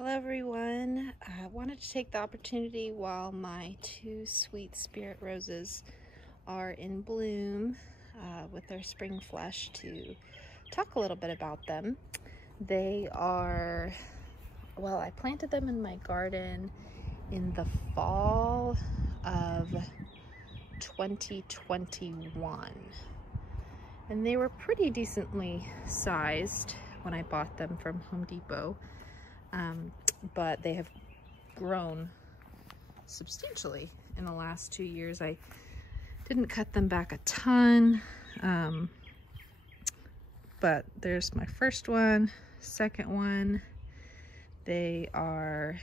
Hello everyone. I wanted to take the opportunity while my two sweet spirit roses are in bloom with their spring flush to talk a little bit about them. They are, well, I planted them in my garden in the fall of 2021 and they were pretty decently sized when I bought them from Home Depot. But they have grown substantially in the last 2 years. I didn't cut them back a ton, but there's my first one, second one. They are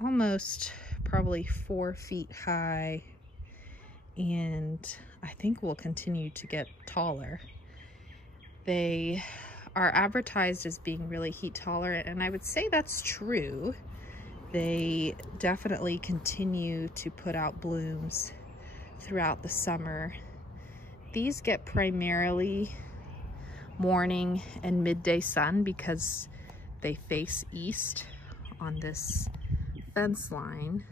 almost probably 4 feet high, and I think will continue to get taller. They are advertised as being really heat tolerant, and I would say that's true. They definitely continue to put out blooms throughout the summer. These get primarily morning and midday sun because they face east on this fence line.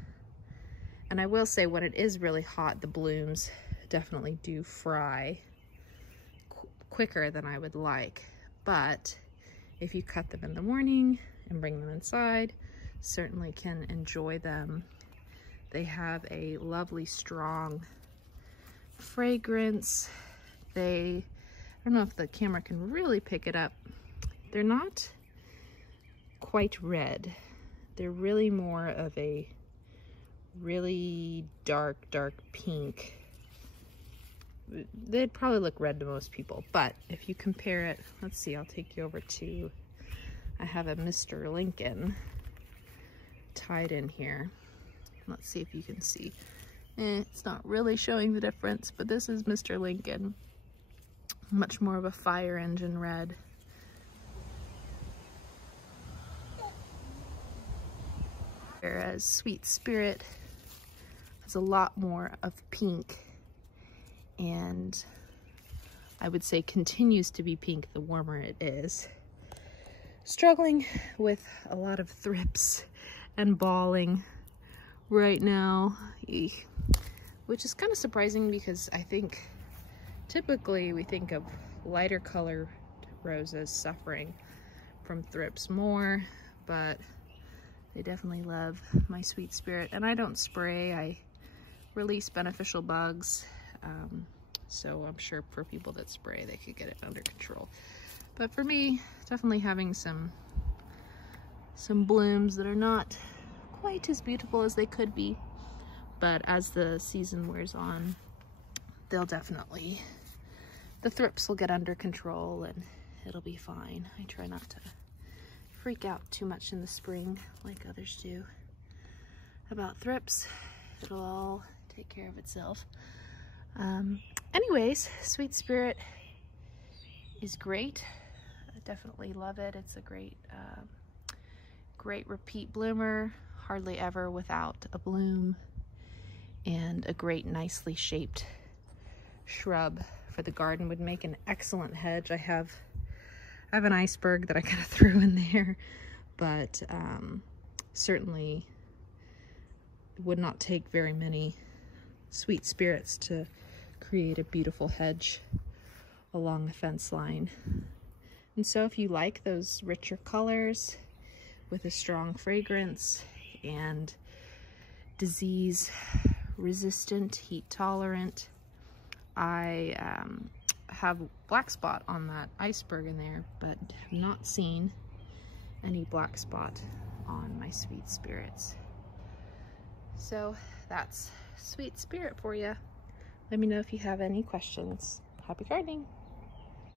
And I will say when it is really hot, the blooms definitely do fry quicker than I would like. But if you cut them in the morning and bring them inside, certainly can enjoy them. They have a lovely, strong fragrance. I don't know if the camera can really pick it up. They're not quite red. They're really more of a really dark pink. They'd probably look red to most people, but if you compare it, let's see, I'll take you over to, I have a Mr. Lincoln tied in here. Let's see if you can see. It's not really showing the difference, but this is Mr. Lincoln. Much more of a fire engine red. Whereas Sweet Spirit has a lot more of pink, and I would say continues to be pink the warmer it is. Struggling with a lot of thrips and balling right now, which is kind of surprising because I think typically we think of lighter color roses suffering from thrips more, but they definitely love my Sweet Spirit. And I don't spray, I release beneficial bugs. So I'm sure for people that spray, they could get it under control. But for me, definitely having some blooms that are not quite as beautiful as they could be. But as the season wears on, they'll definitely, the thrips will get under control and it'll be fine. I try not to freak out too much in the spring like others do about thrips. It'll all take care of itself. Anyways, Sweet Spirit is great. I definitely love it. It's a great repeat bloomer, hardly ever without a bloom, and a great nicely shaped shrub for the garden. Would make an excellent hedge. I have an iceberg that I kind of threw in there, but certainly would not take very many Sweet Spirits to create a beautiful hedge along the fence line. And so if you like those richer colors with a strong fragrance and disease resistant, heat tolerant, I have black spot on that iceberg in there, but have not seen any black spot on my Sweet Spirits. So that's Sweet Spirit for you. Let me know if you have any questions. Happy gardening!